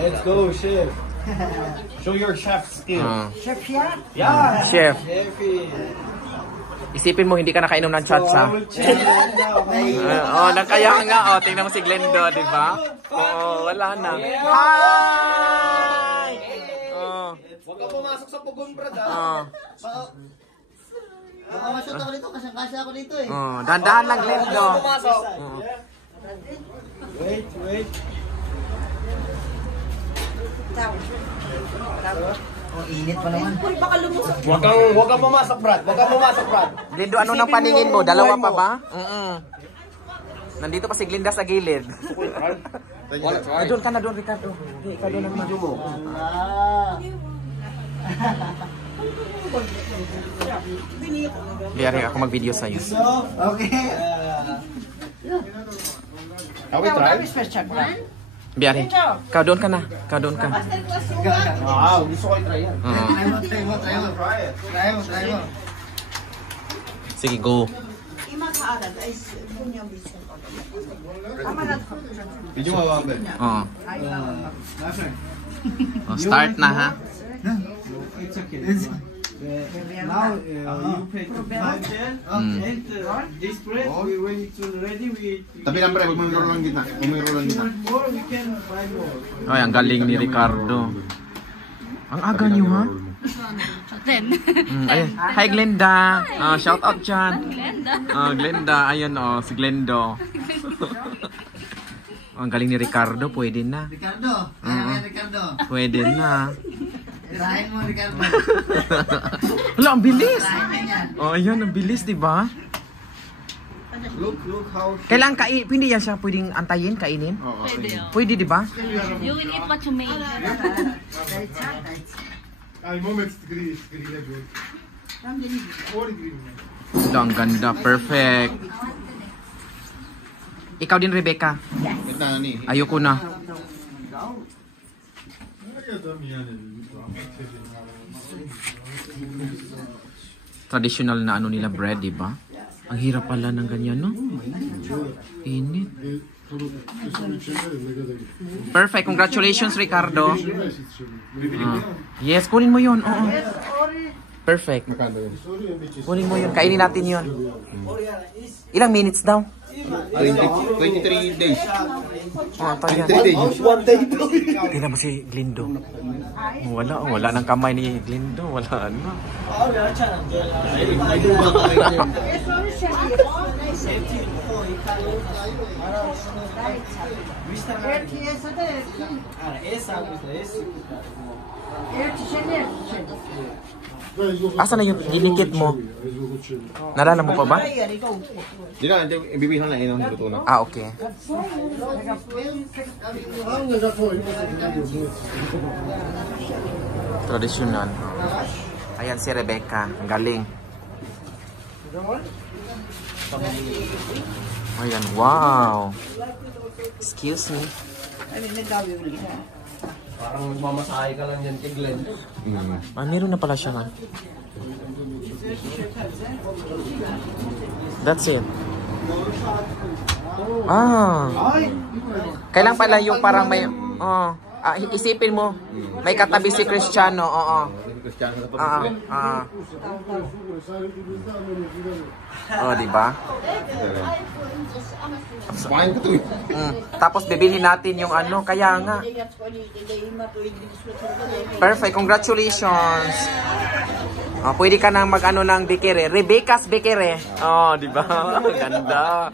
Let's go, chef. Show your chef skill. Chef yan? Yeah. Chef. Isipin mo, hindi ka nakainom ng chatsa. Nakaya nga. Tingnan mo si Glendo, di ba? Wala na. Hi! Huwag ka pumasok sa pugon, brad. Baka masyot ako dito, kasya ako dito eh. Dandahan lang, Glendo. Wait. Init pa naman. Huwag kang pumasok, brad. Glendo, ano nang paningin mo? Dalawa pa ba? Nandito pa si Glinda sa gilid. Doon ka na doon, Ricardo. Ikaw doon ang video mo. Biyari ako mag-video sa'yo. Okay. How we try? Biyari, ikaw doon ka na. Wow, gusto ko i-try yan. Try mo. Sige, go. Video mo ba? Start na ha. It's okay. Now you pay 5 and this bread when it's ready we Tapi lang pre, huwag mo yung roll lang gitna. more we can buy more. Ay, ang galing ni Ricardo. Ang aga niyo ha? Hi Glenda. Shout out dyan. Glenda. Ayan si Glendo. Ang galing ni Ricardo. Pwede na. Ricardo. Pwede na. Tirahin mo, Ricardo. Wala, ang bilis. Ayan, ang bilis, diba? Look how Kailangan hindi yan siya pwedeng antayin, kainin? Pwede, diba? You will eat what you made. Ang ganda, perfect. Ikaw din, Rebecca. Ayoko na. Traditional na ano nila bread, diba? Ang hirap pala ng ganyan, no? Init. Perfect. Congratulations, Ricardo. Yes, kunin mo yun. Oo. Perfect. Kunin mo yun. Kainin natin yun. Ilang minutes daw? 23 days. Tayan. 23 days. Tingnan mo si Glindo. Wala ng kamay ni Glindo. Wala na. Asa na yung ginikit mo? Nalala mo pa ba? Di na, ibibihon na yun ang luto na. Okay. Traditional. Ayan si Rebecca. Ang galing. Ayan, wow. Excuse me. parang mamasahe ka lang dyan kay Glenn. Meron na pala siya nga. That's it. Kailang pala yung parang may isipin mo may katabi si Cristiano. Diba? Tapos bibilhin natin yung ano, kaya nga. Perfect, congratulations. Pwede ka nang mag-ano ng Bekere, Rebecca's Bekere. Diba? Ganda.